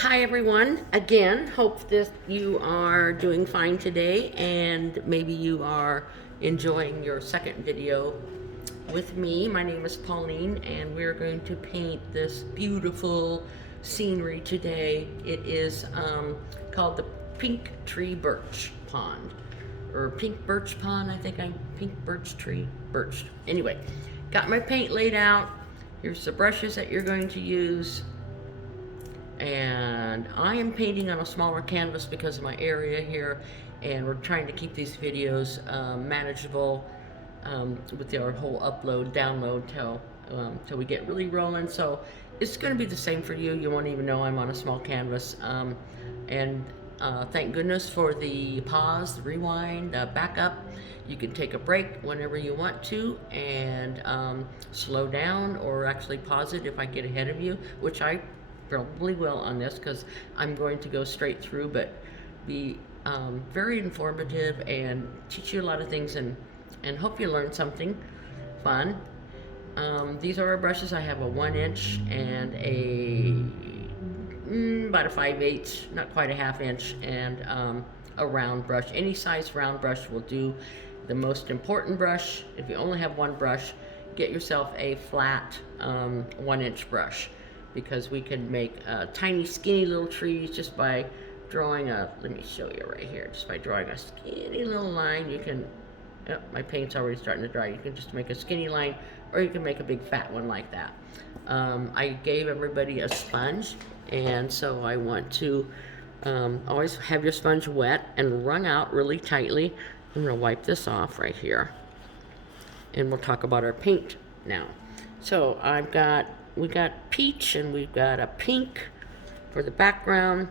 Hi everyone. Again, hope that you are doing fine today and maybe you are enjoying your second video with me. My name is Pauline and we're going to paint this beautiful scenery today. It is called the Pink Tree Birch Pond or Pink Birch Pond. I think I'm Pink Birch Tree Birch. Anyway, got my paint laid out. Here's the brushes that you're going to use. And I am painting on a smaller canvas because of my area here, and we're trying to keep these videos manageable with our whole upload download till we get really rolling. So it's going to be the same for you. You won't even know I'm on a small canvas. And thank goodness for the pause, the rewind, the backup. You can take a break whenever you want to and slow down, or actually pause it if I get ahead of you, which I probably will on this because I'm going to go straight through, but be very informative and teach you a lot of things and hope you learn something fun. These are our brushes. I have a 1-inch and about a 5/8, not quite a 1/2 inch, and a round brush. Any size round brush will do. The most important brush, if you only have one brush, get yourself a flat 1-inch brush, because we can make tiny skinny little trees just by drawing let me show you right here, just by drawing a skinny little line. You can, my paint's already starting to dry. You can just make a skinny line, or you can make a big fat one like that. I gave everybody a sponge, and so I want to always have your sponge wet and wrung out really tightly. I'm gonna wipe this off right here, and we'll talk about our paint now. So we got peach and we've got a pink for the background.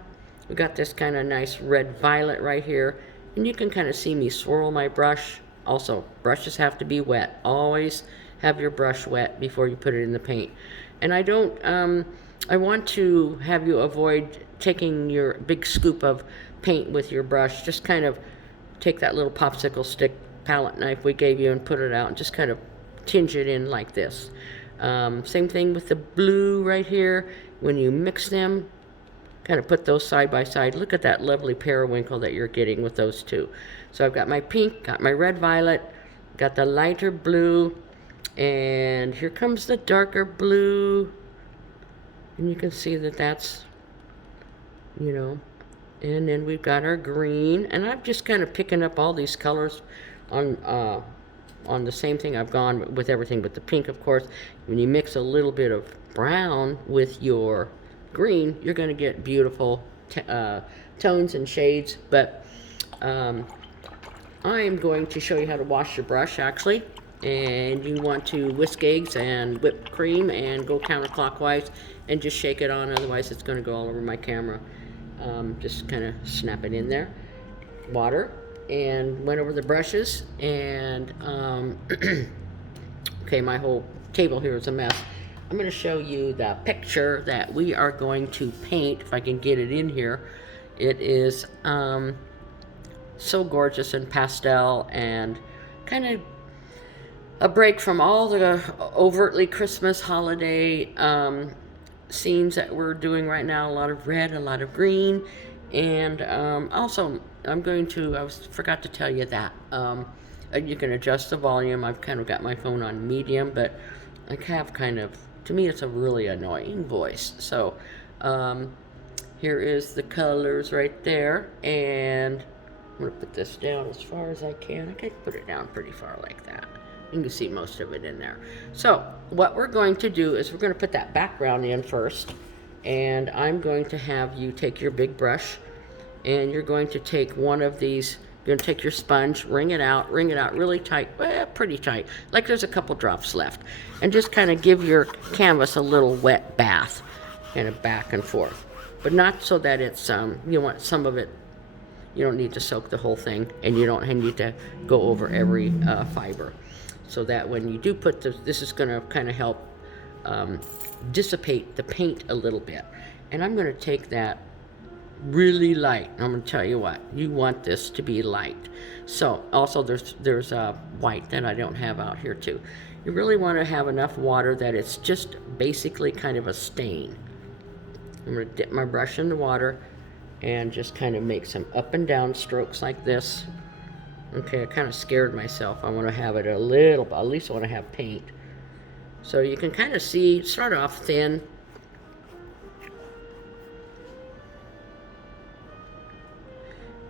We got this kind of nice red violet right here, and you can kind of see me swirl my brush. Also, brushes have to be wet. Always have your brush wet before you put it in the paint. And I want to have you avoid taking your big scoop of paint with your brush. Just kind of take that little popsicle stick palette knife we gave you and put it out and just kind of tinge it in like this. Same thing with the blue right here. When you mix them, kind of put those side by side. Look at that lovely periwinkle that you're getting with those two. So I've got my pink, got my red violet, got the lighter blue, and here comes the darker blue. And you can see that that's, and then we've got our green, and I'm just kind of picking up all these colors on the same thing I've gone with everything but the pink, of course. When you mix a little bit of brown with your green, you're going to get beautiful tones and shades. But I am going to show you how to wash your brush, actually. And you want to whisk eggs and whipped cream and go counterclockwise and just shake it on, otherwise it's going to go all over my camera. Just kind of snap it in there. Water. And went over the brushes, and okay, my whole table here is a mess. I'm going to show you the picture that we are going to paint, if I can get it in here. It is so gorgeous and pastel, and kind of a break from all the overtly Christmas holiday scenes that we're doing right now. A lot of red, a lot of green, and also I forgot to tell you that you can adjust the volume. I've kind of got my phone on medium, but I have to me it's a really annoying voice. So here is the colors right there, and I'm going to put this down as far as I can. I can put it down pretty far like that. You can see most of it in there. So what we're going to do is we're going to put that background in first, and I'm going to have you take your big brush, and you're going to take one of these. You're going to take your sponge, wring it out really tight, pretty tight, like there's a couple drops left, and just kind of give your canvas a little wet bath, kind of back and forth, but not so that it's you want some of it. You don't need to soak the whole thing, and you don't need to go over every fiber. So that when you do put this is going to kind of help dissipate the paint a little bit. And I'm going to take that really light. I'm going to tell you what, you want this to be light. So also there's white that I don't have out here too. You really want to have enough water that it's just basically kind of a stain. I'm going to dip my brush in the water and just kind of make some up and down strokes like this. Okay, I kind of scared myself. I want to have it a little, at least I want to have paint. So you can kind of see, start off thin.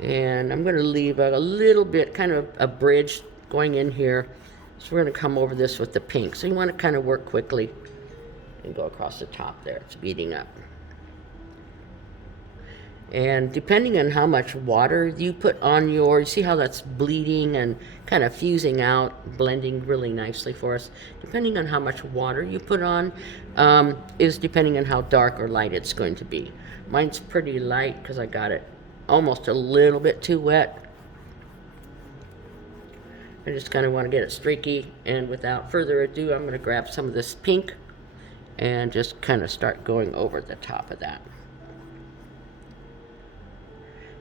And I'm going to leave a little bit, kind of a bridge going in here. So we're going to come over this with the pink. So you want to kind of work quickly and go across the top there. It's beating up. And depending on how much water you put on your, you see how that's bleeding and kind of fusing out, blending really nicely for us. Depending on how much water you put on is depending on how dark or light it's going to be. Mine's pretty light because I got it almost a little bit too wet. I just kind of want to get it streaky, and without further ado, I'm going to grab some of this pink and just kind of start going over the top of that.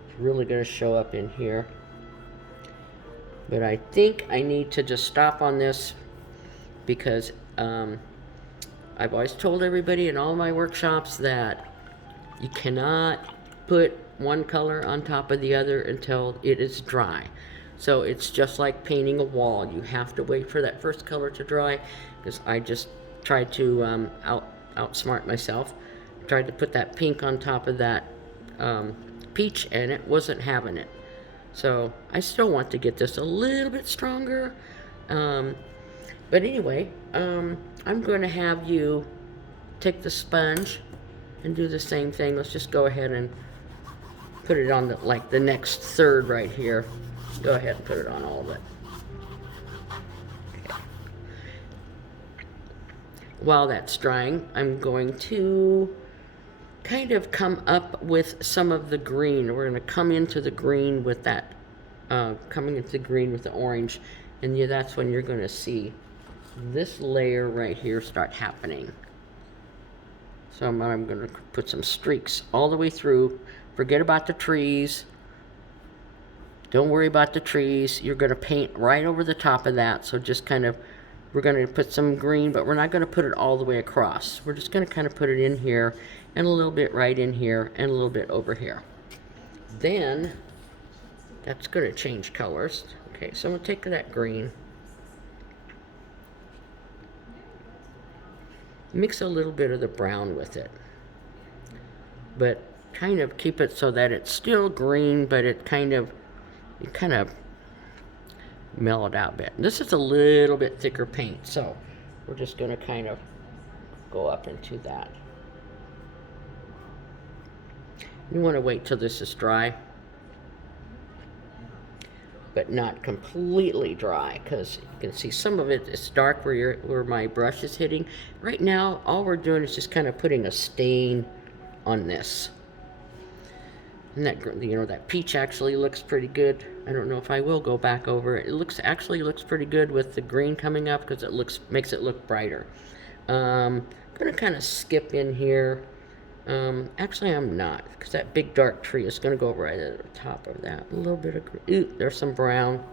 It's really going to show up in here. But I think I need to just stop on this because I've always told everybody in all my workshops that you cannot put one color on top of the other until it is dry. So it's just like painting a wall. You have to wait for that first color to dry, because I just tried to outsmart myself. Tried to put that pink on top of that peach, and it wasn't having it. So I still want to get this a little bit stronger. But anyway, I'm going to have you take the sponge and do the same thing. Let's just go ahead and put it on the next third right here. Go ahead and put it on all of it. Okay. While that's drying, I'm going to kind of come up with some of the green. We're going to come into the green with that, coming into the green with the orange, and that's when you're going to see this layer right here start happening. So I'm going to put some streaks all the way through. Forget about the trees. Don't worry about the trees. You're going to paint right over the top of that. So just kind of, we're going to put some green, but we're not going to put it all the way across. We're just going to kind of put it in here, and a little bit right in here, and a little bit over here. Then, that's going to change colors. Okay, so I'm going to take that green, mix a little bit of the brown with it, but kind of keep it so that it's still green, but it kind of mellow it out a bit. This is a little bit thicker paint, so we're just going to kind of go up into that. You want to wait till this is dry, but not completely dry, because you can see some of it is dark where my brush is hitting. Right now, all we're doing is just kind of putting a stain on this. And that, that peach actually looks pretty good. I don't know if I will go back over it. It actually looks pretty good with the green coming up, because it makes it look brighter. I'm gonna kind of skip in here. Actually, I'm not, because that big dark tree is gonna go right at the top of that. A little bit of ooh, there's some brown.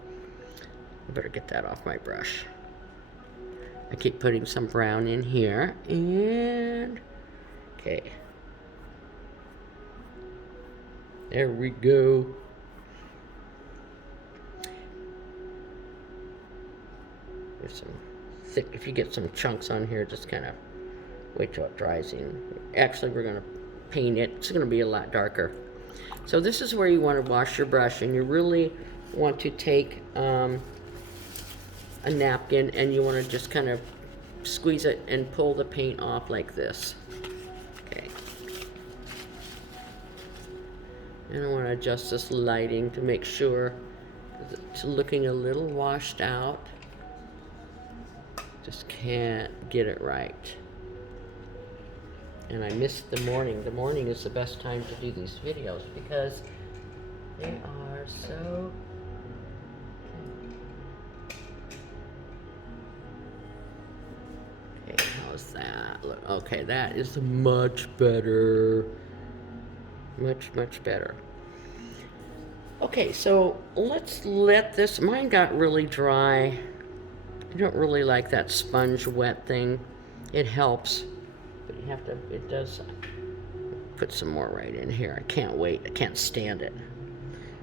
I better get that off my brush. I keep putting some brown in here, and okay. There we go. There's some thick, if you get some chunks on here, just kind of wait till it dries in. Actually, we're going to paint it. It's going to be a lot darker. So this is where you want to wash your brush, and you really want to take a napkin, and you want to just kind of squeeze it and pull the paint off like this. Okay. And I want to adjust this lighting to make sure it's looking a little washed out. Just can't get it right. And I missed the morning. The morning is the best time to do these videos because they are so... Okay, how's that look? Okay, that is much better. Much better. Okay, so let's let this, mine got really dry. I don't really like that sponge wet thing. It helps, but you have to, it does put some more right in here. I can't wait. I can't stand it.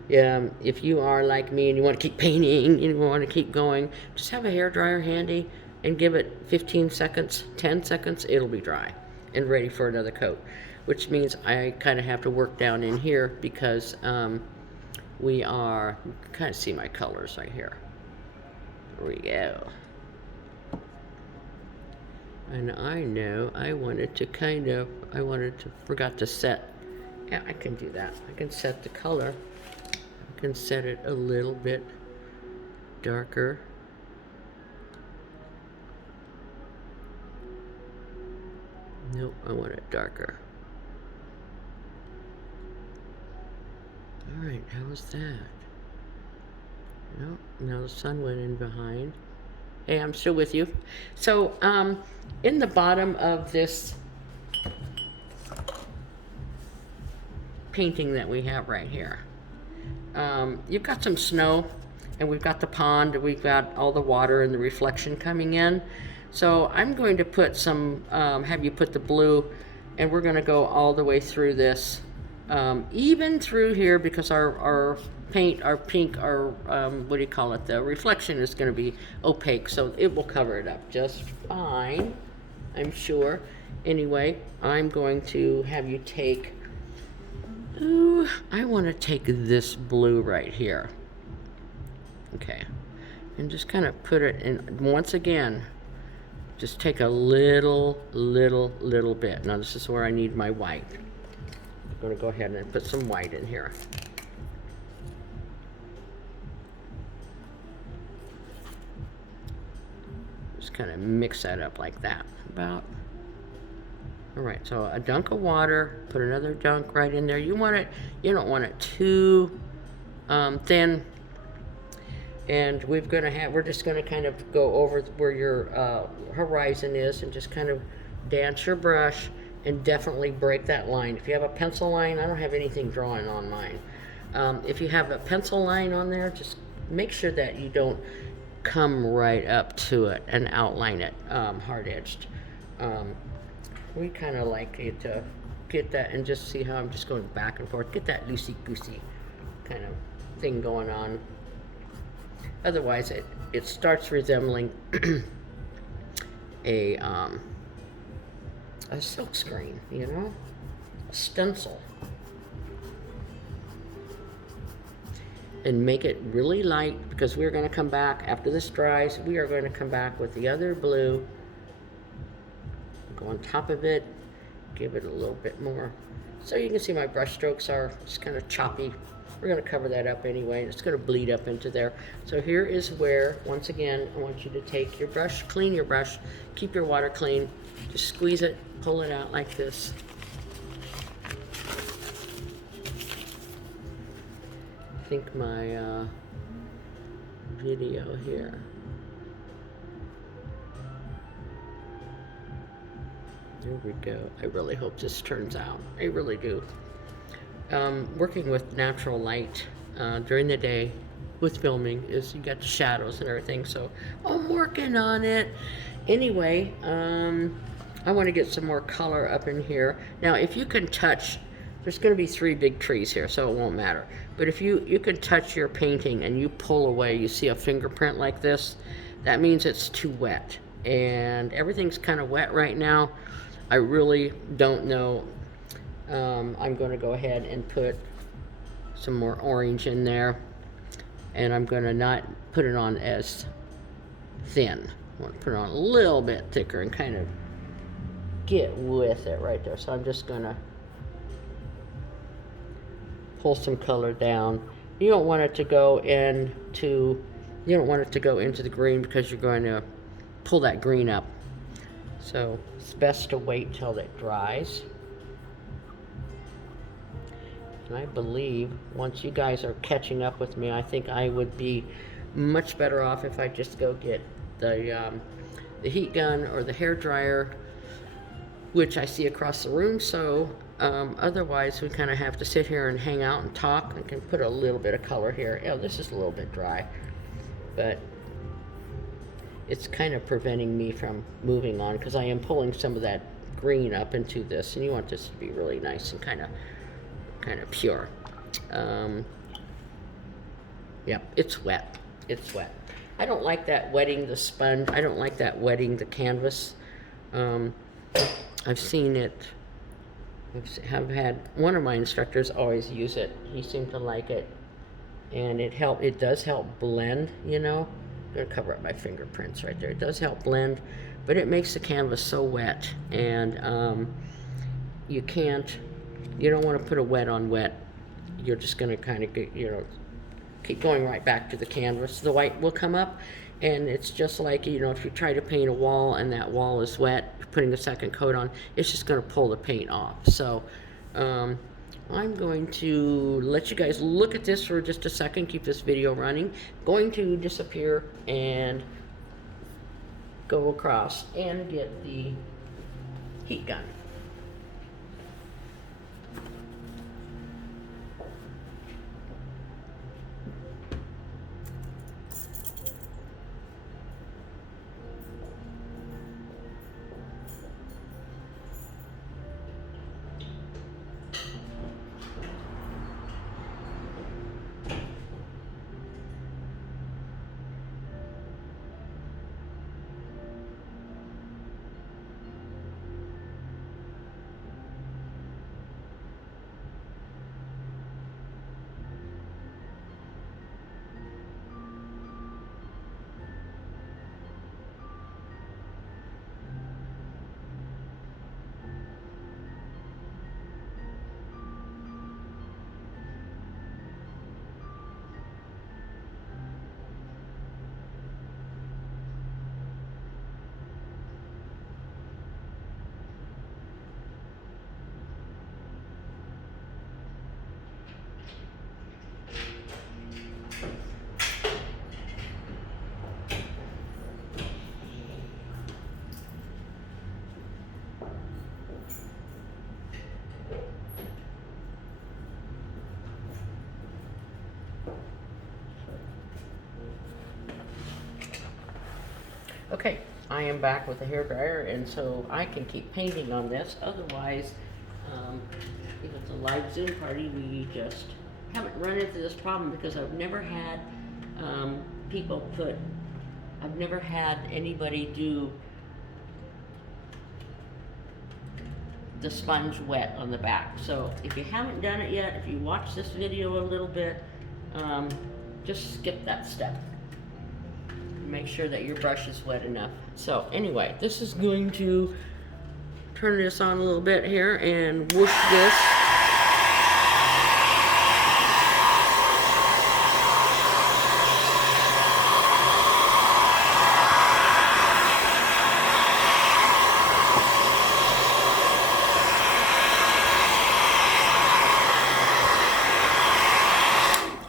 Yeah, if you are like me and you want to keep painting and you want to keep going, just have a hair dryer handy and give it 15 seconds, 10 seconds, it'll be dry and ready for another coat, which means I kind of have to work down in here because we are, you can kind of see my colors right here. There we go. And I know I wanted to forgot to set. Yeah, I can do that. I can set the color. I can set it a little bit darker. Nope, I want it darker. All right, how was that? Nope, now the sun went in behind. Hey, I'm still with you. So, in the bottom of this painting that we have right here, you've got some snow, and we've got the pond, and we've got all the water and the reflection coming in. So I'm going to put some, have you put the blue, and we're going to go all the way through this, even through here, because our paint, our pink, our, what do you call it, the reflection is going to be opaque, so it will cover it up just fine, I'm sure. Anyway, I'm going to have you take, ooh, I want to take this blue right here. Okay, and just kind of put it in, once again, just take a little bit. Now this is where I need my white. I'm going to go ahead and put some white in here. Just kind of mix that up like that. About. All right, so a dunk of water, put another dunk right in there. You want it, you don't want it too thin. And we're just gonna kind of go over where your horizon is and just kind of dance your brush and definitely break that line. If you have a pencil line, I don't have anything drawing on mine. If you have a pencil line on there, just make sure that you don't come right up to it and outline it hard-edged. We kind of like it to get that, and just see how I'm just going back and forth, get that loosey-goosey kind of thing going on. Otherwise, it starts resembling a silk screen, you know, a stencil. And make it really light, because we're going to come back after this dries. We are going to come back with the other blue, go on top of it, give it a little bit more. So you can see my brush strokes are just kind of choppy. We're going to cover that up anyway, and it's going to bleed up into there. So here is where, once again, I want you to take your brush, clean your brush, keep your water clean, just squeeze it, pull it out like this. I think my video here. There we go. I really hope this turns out. I really do. Working with natural light during the day with filming is you got the shadows and everything, so I'm working on it. Anyway, I want to get some more color up in here. Now, if you can touch, there's going to be 3 big trees here, so it won't matter. But if you can touch your painting and you pull away, you see a fingerprint like this, that means it's too wet. And everything's kind of wet right now. I really don't know. I'm going to go ahead and put some more orange in there, and I'm going to not put it on as thin. I want to put it on a little bit thicker and kind of get with it right there. So I'm just going to pull some color down. You don't want it to go into the green, because you're going to pull that green up. So it's best to wait till it dries. And I believe once you guys are catching up with me, I think I would be much better off if I just go get the heat gun or the hair dryer, which I see across the room. So otherwise, we kind of have to sit here and hang out and talk. I can put a little bit of color here. Oh, this is a little bit dry, but it's kind of preventing me from moving on, because I am pulling some of that green up into this, and you want this to be really nice and kind of pure. Yep, it's wet. It's wet. I don't like that wetting the sponge. I don't like that wetting the canvas. I've seen it. Have had one of my instructors always use it. He seemed to like it, and it does help blend, you know. I'm gonna cover up my fingerprints right there. It does help blend, but it makes the canvas so wet, and you don't want to put a wet on wet. You're just gonna kind of get, keep going right back to the canvas. The white will come up, and it's just like, if you try to paint a wall and that wall is wet, putting a second coat on, it's just going to pull the paint off. So I'm going to let you guys look at this for just a second, keep this video running. Going to disappear and go across and get the heat gun. Okay, I am back with the hairdryer, and so I can keep painting on this. Otherwise, if it's a live Zoom party, we just haven't run into this problem because I've never had I've never had anybody do the sponge wet on the back. So if you haven't done it yet, if you watch this video a little bit, just skip that step. Make sure that your brush is wet enough. So anyway, this is going to turn this on a little bit here and whoosh this.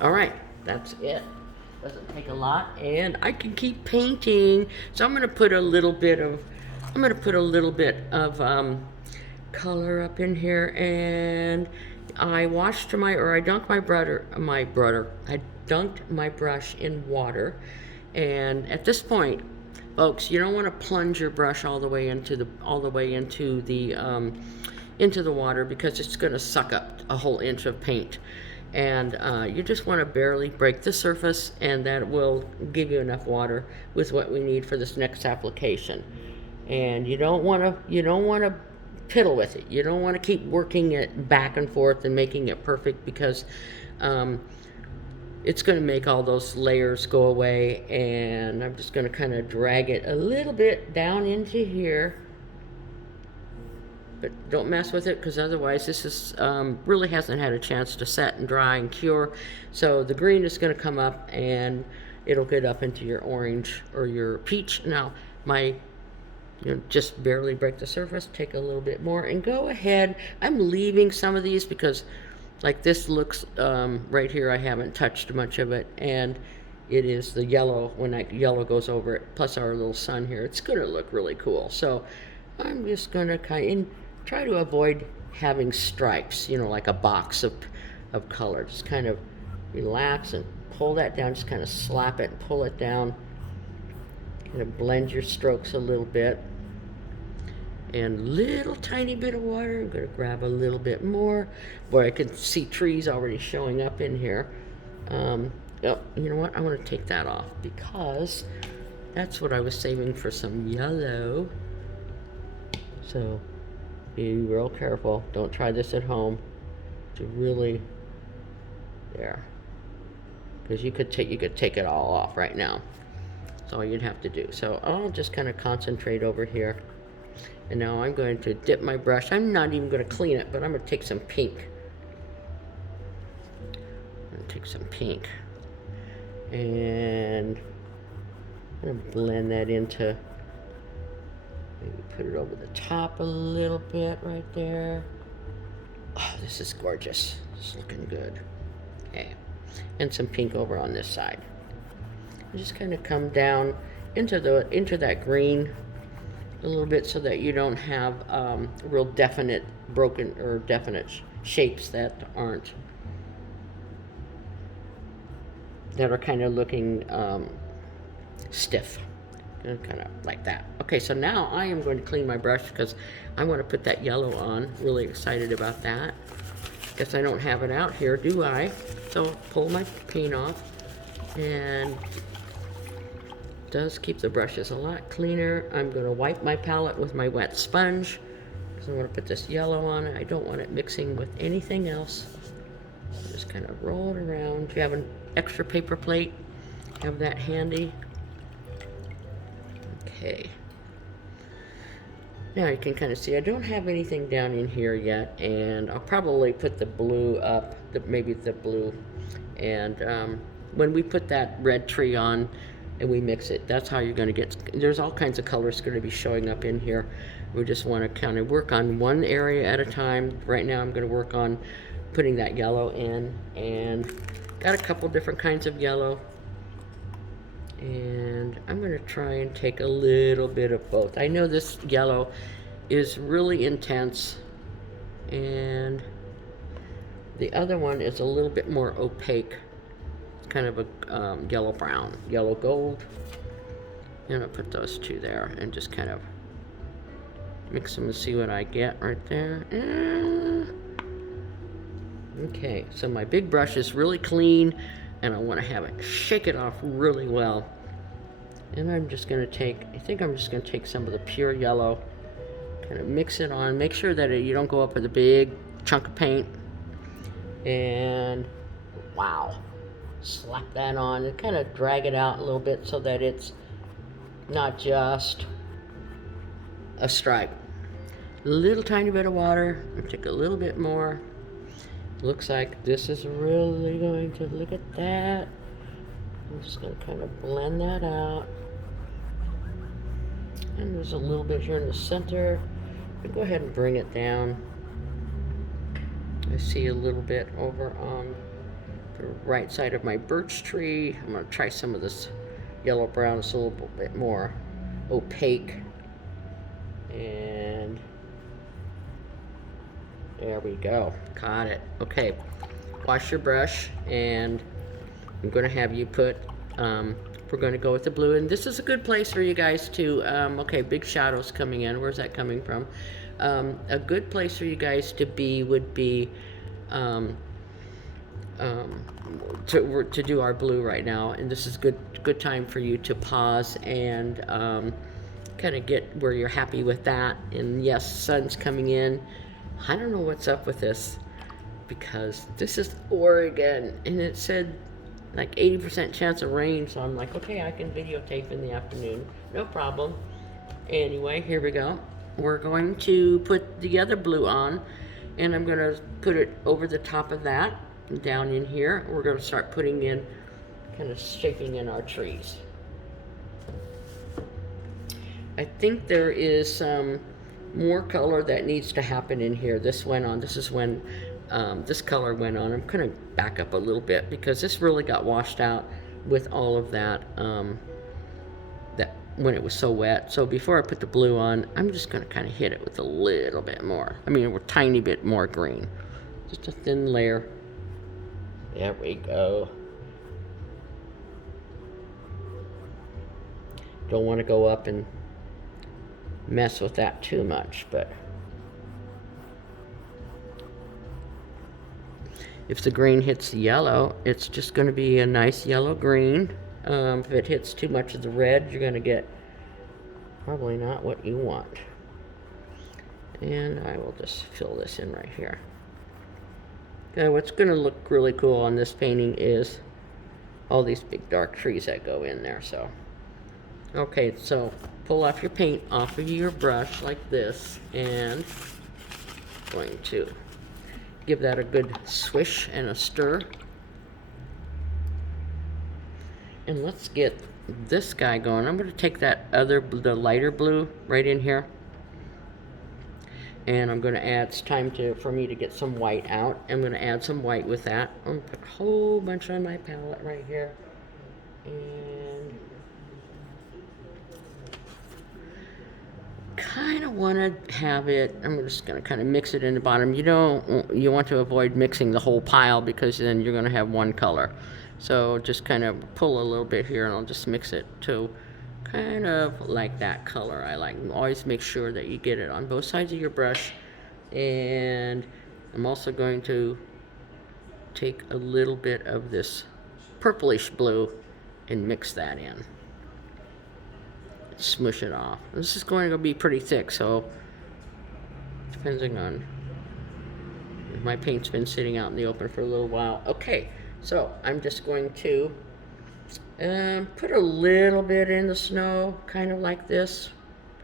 All right, that's it. Doesn't take a lot, and I can keep painting. So I'm gonna put a little bit of color up in here, and I dunked my brush in water. And at this point, folks, you don't want to plunge your brush all the way into the water, because it's going to suck up a whole inch of paint. And you just want to barely break the surface, and that will give you enough water with what we need for this next application. And you don't want to piddle with it. You don't want to keep working it back and forth and making it perfect, because it's going to make all those layers go away. And I'm just going to kind of drag it a little bit down into here. But don't mess with it, because otherwise this is really hasn't had a chance to set and dry and cure. So the green is going to come up, and it'll get up into your orange or your peach. Now, just barely break the surface, take a little bit more, and go ahead. I'm leaving some of these because, like, this looks right here, I haven't touched much of it, and it is the yellow. When that yellow goes over it, plus our little sun here, it's going to look really cool. So I'm just going to try to avoid having stripes, like a box of color. Just kind of relax and pull that down, just kind of slap it and pull it down. Kind of blend your strokes a little bit. and little tiny bit of water. I'm gonna grab a little bit more. Boy, I can see trees already showing up in here. Oh, you know what? I want to take that off because that's what I was saving for some yellow. So be real careful. Don't try this at home. To really there, because you could take it all off right now. That's all you'd have to do. So I'll just kind of concentrate over here. And now I'm going to dip my brush. I'm not even going to clean it, but I'm going to take some pink. I'm going to take some pink. And I'm going to blend that into, maybe put it over the top a little bit right there. Oh, this is gorgeous. It's looking good. Okay. And some pink over on this side. Just kind of come down into that green a little bit so that you don't have real definite broken or definite shapes that are kind of looking stiff, kind of like that. Okay, so now I am going to clean my brush because I want to put that yellow on. Really excited about that. Guess I don't have it out here, do I? So pull my paint off, and does keep the brushes a lot cleaner. I'm going to wipe my palette with my wet sponge because I want to put this yellow on it. I don't want it mixing with anything else. Just kind of roll it around. If you have an extra paper plate, have that handy. Okay. Now you can kind of see I don't have anything down in here yet, and I'll probably put the blue up, maybe the blue. And when we put that red tree on, and we mix it, that's how you're going to get, there's all kinds of colors going to be showing up in here. We just want to kind of work on one area at a time. Right now I'm going to work on putting that yellow in, and got a couple different kinds of yellow, and I'm going to try and take a little bit of both. I know this yellow is really intense, and the other one is a little bit more opaque. Kind of a yellow brown, yellow gold, and I'll put those two there and just kind of mix them and see what I get right there. Okay, so my big brush is really clean, and I want to have it shake it off really well. And I'm just going to take, I think I'm just going to take some of the pure yellow, kind of mix it on, make sure that you don't go up with a big chunk of paint, and wow. Slap that on and kind of drag it out a little bit so that it's not just a stripe. A little tiny bit of water, and take a little bit more. Looks like this is really going to, look at that. I'm just going to kind of blend that out. And there's a little bit here in the center. I'll go ahead and bring it down. I see a little bit over on the right side of my birch tree. I'm going to try some of this yellow brown. It's a little bit more opaque. And there we go. Got it. Okay. Wash your brush, and I'm going to have you put, we're going to go with the blue. And this is a good place for you guys to, okay, big shadows coming in. Where's that coming from? A good place for you guys to be would be, to do our blue right now, and this is good time for you to pause and kind of get where you're happy with that. And yes, sun's coming in. I don't know what's up with this, because this is Oregon and it said like 80% chance of rain, so I'm like, okay, I can videotape in the afternoon, no problem. Anyway, here we go. We're going to put the other blue on, and I'm going to put it over the top of that. Down in here, we're going to start putting in, kind of shaping in our trees. I think there is some more color that needs to happen in here. This went on, this is when this color went on. I'm going to back up a little bit because this really got washed out with all of that, that when it was so wet. So before I put the blue on, I'm just going to kind of hit it with a little bit more. I mean, a tiny bit more green. Just a thin layer. There we go. Don't want to go up and mess with that too much, but if the green hits the yellow, it's just going to be a nice yellow green. If it hits too much of the red, you're going to get probably not what you want. And I will just fill this in right here. Okay, what's going to look really cool on this painting is all these big dark trees that go in there. So, okay, so pull off your paint off of your brush like this, and going to give that a good swish and a stir. And let's get this guy going. I'm going to take that the lighter blue right in here, and I'm going to add, it's time for me to get some white out. I'm going to add some white with that. I'm going to put a whole bunch on my palette right here, and kind of want to have it, I'm just going to kind of mix it in the bottom. You want to avoid mixing the whole pile, because then you're going to have one color. So just kind of pull a little bit here, and I'll just mix it to kind of like that color I like. Always make sure that you get it on both sides of your brush. And I'm also going to take a little bit of this purplish blue and mix that in. Smush it off. This is going to be pretty thick, so depending on, my paint's been sitting out in the open for a little while. Okay, so I'm just going to put a little bit in the snow, kind of like this.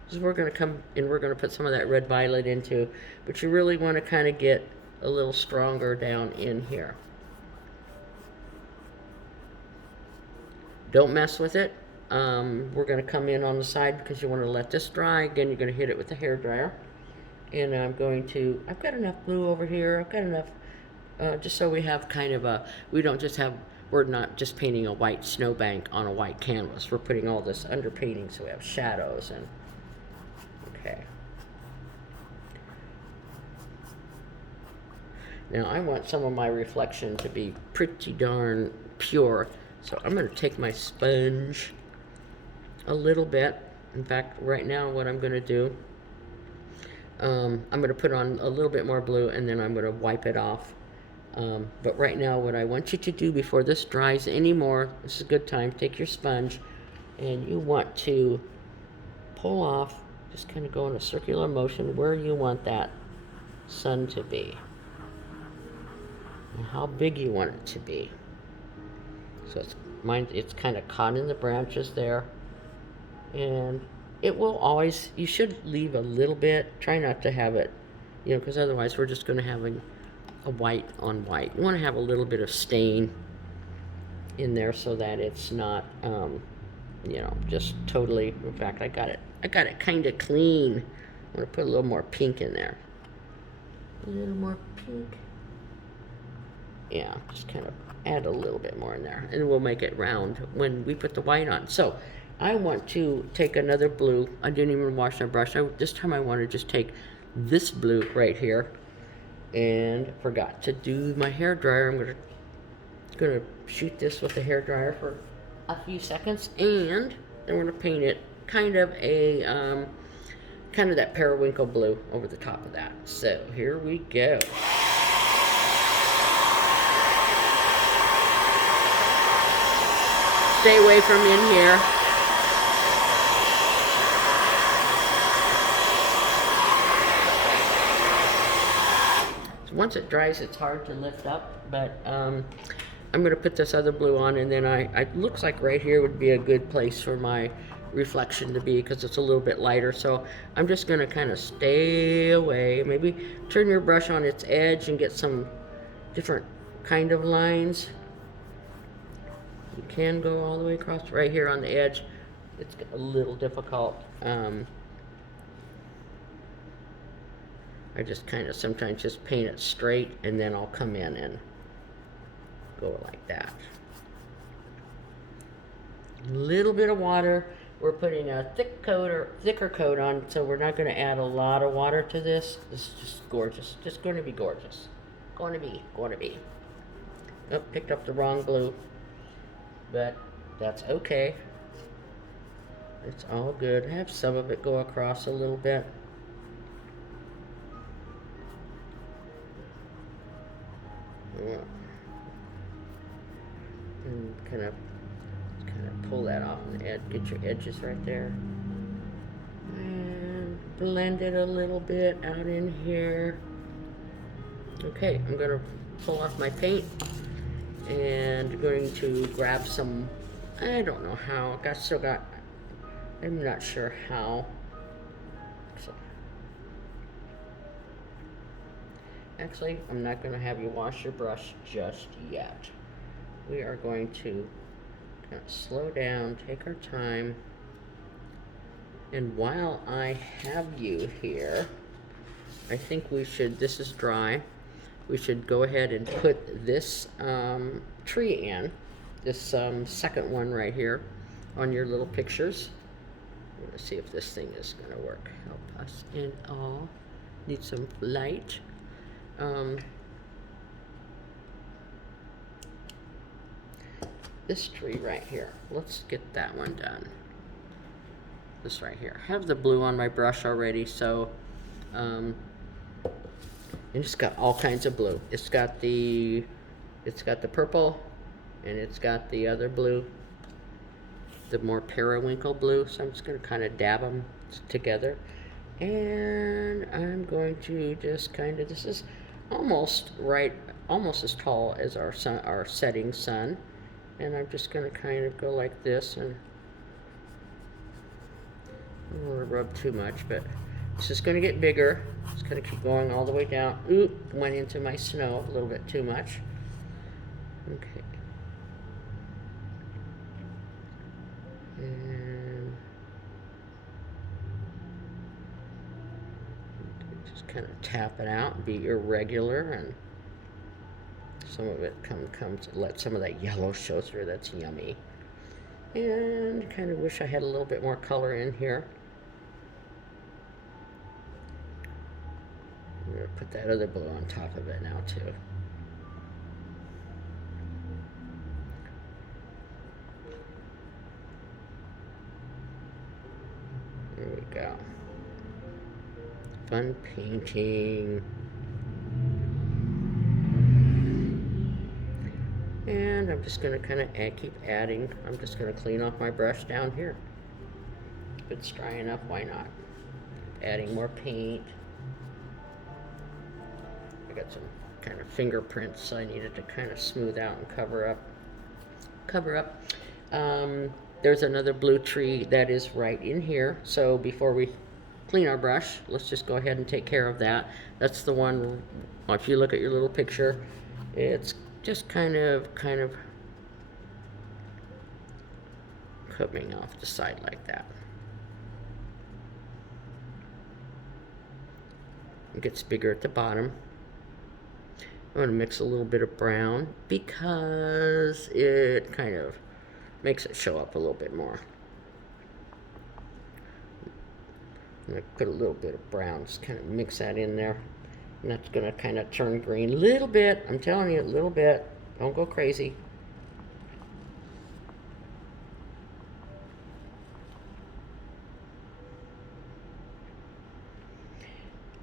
So we're going to come and we're going to put some of that red violet into, but you really want to kind of get a little stronger down in here. Don't mess with it. We're going to come in on the side because you want to let this dry. Again, you're going to hit it with the hair dryer. And I've got enough blue over here. I've got enough, just so we have kind of we're not just painting a white snowbank on a white canvas. We're putting all this underpainting, so we have shadows and, okay. Now I want some of my reflection to be pretty darn pure. So I'm going to take my sponge a little bit. In fact, right now what I'm going to do, I'm going to put on a little bit more blue, and then I'm going to wipe it off. But right now what I want you to do before this dries anymore, this is a good time, take your sponge and you want to pull off, just kind of go in a circular motion where you want that sun to be and how big you want it to be. So it's kind of caught in the branches there, and it will always, you should leave a little bit, try not to have it, because otherwise we're just going to have a white on white. You want to have a little bit of stain in there so that it's not, just totally, in fact, I got it kind of clean. I'm going to put a little more pink in there. A little more pink. Yeah, just kind of add a little bit more in there, and we'll make it round when we put the white on. So I want to take another blue. I didn't even wash my brush. This time I want to just take this blue right here, and forgot to do my hair dryer. I'm gonna shoot this with the hair dryer for a few seconds, and then we're gonna paint it kind of that periwinkle blue over the top of that. So here we go. Stay away from in here. So once it dries, it's hard to lift up, but I'm going to put this other blue on, and then it looks like right here would be a good place for my reflection to be, because it's a little bit lighter. So I'm just going to kind of stay away. Maybe turn your brush on its edge and get some different kind of lines. You can go all the way across. Right here on the edge, it's a little difficult. I just kind of sometimes just paint it straight, and then I'll come in and go like that. A little bit of water. We're putting a thicker coat on, so we're not going to add a lot of water to this. This is just gorgeous. Just going to be gorgeous. Going to be. Oh, picked up the wrong blue. But that's okay. It's all good. Have some of it go across a little bit. Yeah. And kind of pull that off and get your edges right there. And blend it a little bit out in here. Okay, I'm gonna pull off my paint and going to grab some, I don't know how, I'm not sure how. So, actually, I'm not gonna have you wash your brush just yet. We are going to kind of slow down, take our time, and while I have you here, I think we should, this is dry, we should go ahead and put this tree in, this second one right here on your little pictures. I'm gonna see if this thing is gonna work. Help us in all. Need some light. This tree right here, let's get that one done. This right here. I have the blue on my brush already, so and it's got all kinds of blue. It's got the purple, and it's got the other blue, the more periwinkle blue. So I'm just gonna kind of dab them together, and I'm going to just kind of, this is almost as tall as our sun, our setting sun, and I'm just gonna kind of go like this, and I don't want to rub too much, but it's just going to get bigger. It's going to keep going all the way down. Oop, went into my snow a little bit too much. Okay. And just kind of tap it out, be irregular, and some of it comes, let some of that yellow show through. That's yummy. And kind of wish I had a little bit more color in here. I'm going to put that other blue on top of it now too. There we go. Fun painting. And I'm just going to kind of keep adding. I'm just going to clean off my brush down here. If it's dry enough, why not? Adding more paint. I got some kind of fingerprints I needed to kind of smooth out and cover up. There's another blue tree that is right in here. So before we clean our brush, let's just go ahead and take care of that. That's the one, if you look at your little picture, it's just kind of coming off the side like that. It gets bigger at the bottom. I'm going to mix a little bit of brown because it kind of makes it show up a little bit more. I'm going to put a little bit of brown, just kind of mix that in there. And that's going to kind of turn green a little bit. I'm telling you, a little bit. Don't go crazy.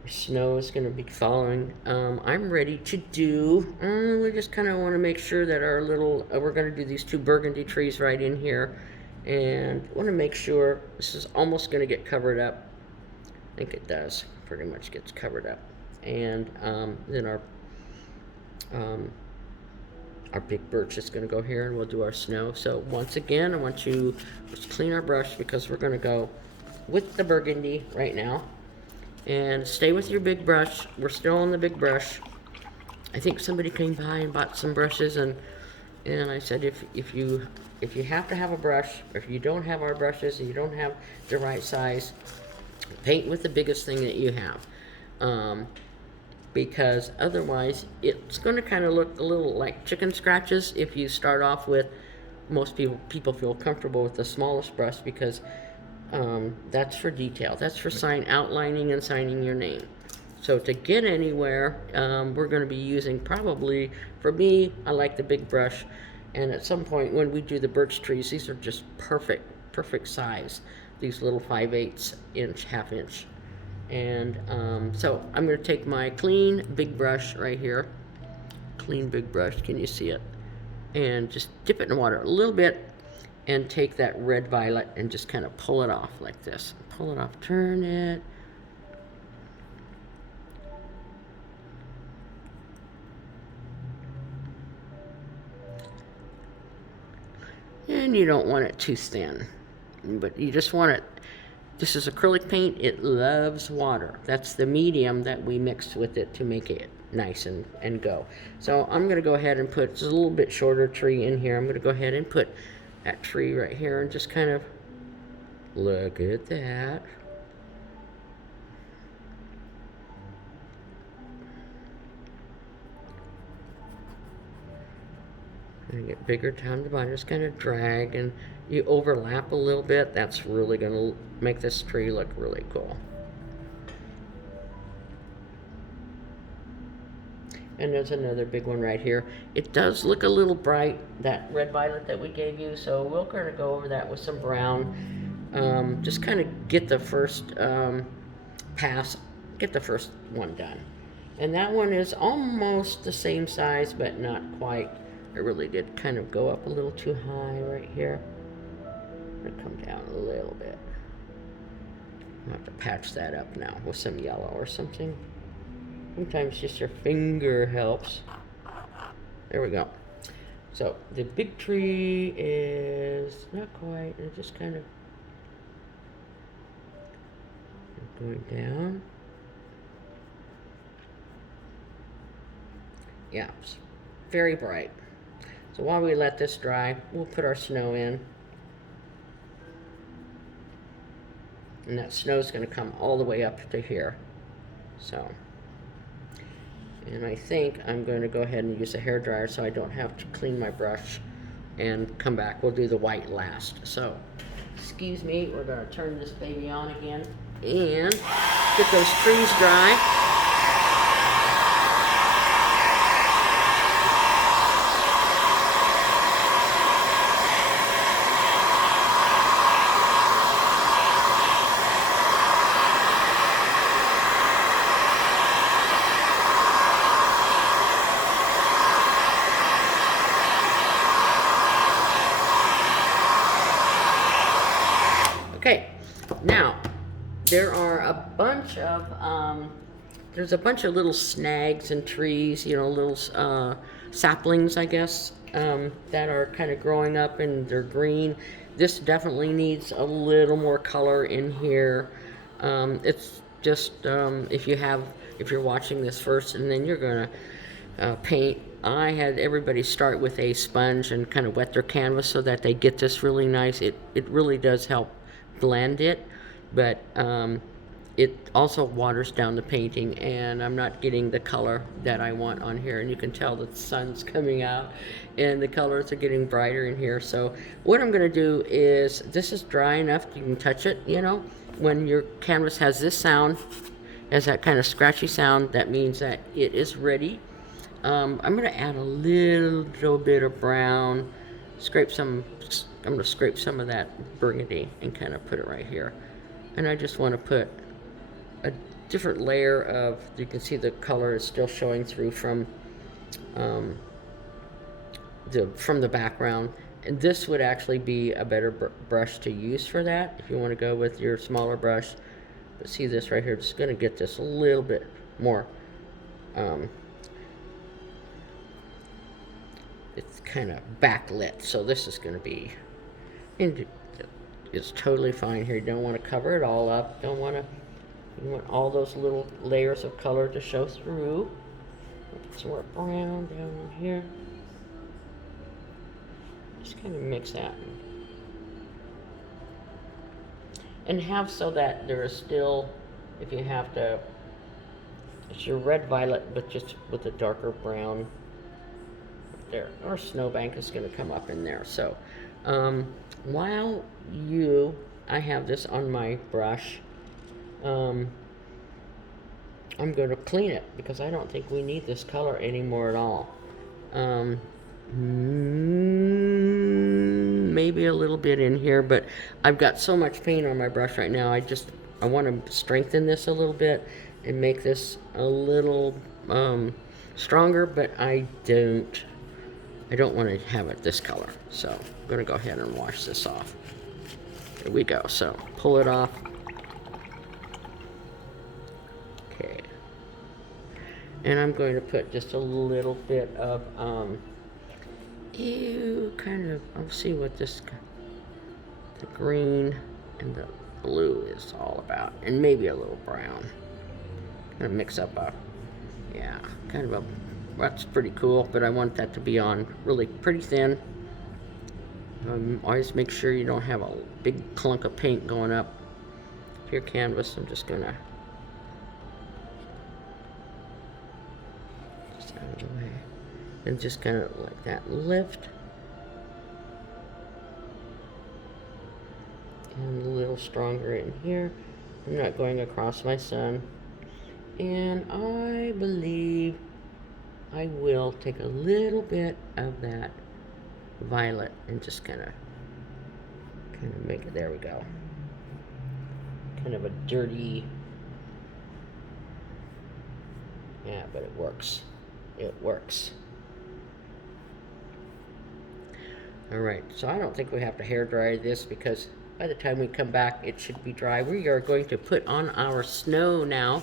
Snow is going to be falling. I'm ready to do, we just kind of want to make sure that our little, we're going to do these two burgundy trees right in here. And want to make sure this is almost going to get covered up. I think it does. Pretty much gets covered up. And then our big birch is going to go here, and we'll do our snow. So once again, I want you to clean our brush because we're going to go with the burgundy right now. And stay with your big brush. We're still on the big brush. I think somebody came by and bought some brushes, and I said if you have to have a brush, or if you don't have our brushes and you don't have the right size, paint with the biggest thing that you have. Because otherwise it's going to kind of look a little like chicken scratches if you start off with, most people feel comfortable with the smallest brush because that's for detail. That's for outlining and signing your name. So to get anywhere, we're going to be using probably, for me, I like the big brush. And at some point when we do the birch trees, these are just perfect size. these little 5/8 inch, ½ inch. And so I'm going to take my clean big brush right here, clean big brush, can you see it? And just dip it in water a little bit and take that red violet and just kind of pull it off like this. Pull it off, turn it. And you don't want it too thin, but you just want it. This is acrylic paint. It loves water. That's the medium that we mixed with it to make it nice and go. So I'm going to go ahead and put just a little bit shorter tree in here. I'm going to go ahead and put that tree right here and just kind of look at that. And get bigger down the bottom, just kind of drag, and you overlap a little bit. That's really going to make this tree look really cool. And there's another big one right here. It does look a little bright, that red violet that we gave you, so we're going to go over that with some brown. Just kind of get the first pass, get the first one done. And that one is almost the same size, but not quite. It really did kind of go up a little too high right here. I'm going to come down a little bit. I'll have to patch that up now with some yellow or something. Sometimes just your finger helps. There we go. So the big tree is not quite, it's just kind of going down. Yeah, it's very bright. So while we let this dry, we'll put our snow in. And that snow's going to come all the way up to here. So, and I think I'm going to go ahead and use a hairdryer so I don't have to clean my brush and come back. We'll do the white last. So, excuse me, we're going to turn this baby on again and get those trees dry. Okay, now there are a bunch of there's a bunch of little snags and trees, you know, little saplings, I guess, that are kind of growing up and they're green. This definitely needs a little more color in here. It's just if you're watching this first and then you're gonna paint. I had everybody start with a sponge and kind of wet their canvas so that they get this really nice. It really does help blend it, but it also waters down the painting, and I'm not getting the color that I want on here, and you can tell that the sun's coming out and the colors are getting brighter in here. So what I'm going to do is, this is dry enough you can touch it, you know. When your canvas has this sound, has that kind of scratchy sound, that means that it is ready. I'm going to add a little bit of brown, I'm going to scrape some of that burgundy and kind of put it right here. And I just want to put a different layer of, you can see the color is still showing through from the background. And this would actually be a better brush to use for that if you want to go with your smaller brush. But see this right here, just going to get this a little bit more. It's kind of backlit, so this is going to be, and it's totally fine here. You don't want to cover it all up. You want all those little layers of color to show through. Put some more brown down here. Just kind of mix that. And have so that there is still, if you have to, it's your red violet, but just with a darker brown. There, our snowbank is going to come up in there. So while I have this on my brush, I'm going to clean it because I don't think we need this color anymore at all. and maybe a little bit in here, but I've got so much paint on my brush right now, I want to strengthen this a little bit and make this a little stronger, but I don't want to have it this color. So I'm going to go ahead and wash this off. Here we go. So pull it off. Okay. And I'm going to put just a little bit of, I'll see what the green and the blue is all about. And maybe a little brown. Kind of mix up that's pretty cool, but I want that to be on really pretty thin. Always make sure you don't have a big clunk of paint going up your canvas. I'm just gonna out of the way and just kind of like that lift and a little stronger in here. I'm not going across my sun, and I believe I will take a little bit of that violet and just kind of make it, there we go, kind of a dirty, yeah, but it works. It works. All right, so I don't think we have to hair dry this, because by the time we come back, it should be dry. We are going to put on our snow now.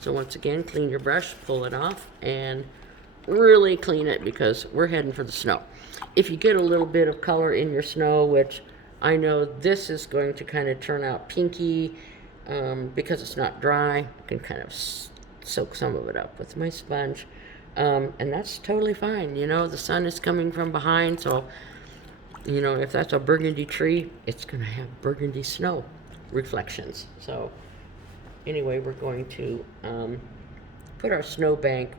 So once again, clean your brush, pull it off, and really clean it, because we're heading for the snow. If you get a little bit of color in your snow, which I know this is going to kind of turn out pinky because it's not dry, I can kind of soak some of it up with my sponge, and that's totally fine. You know, the sun is coming from behind, so you know, if that's a burgundy tree, it's going to have burgundy snow reflections. So anyway, we're going to put our snow bank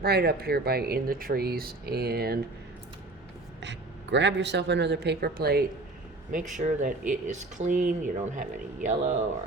right up here in the trees, and grab yourself another paper plate. Make sure that it is clean. You don't have any yellow or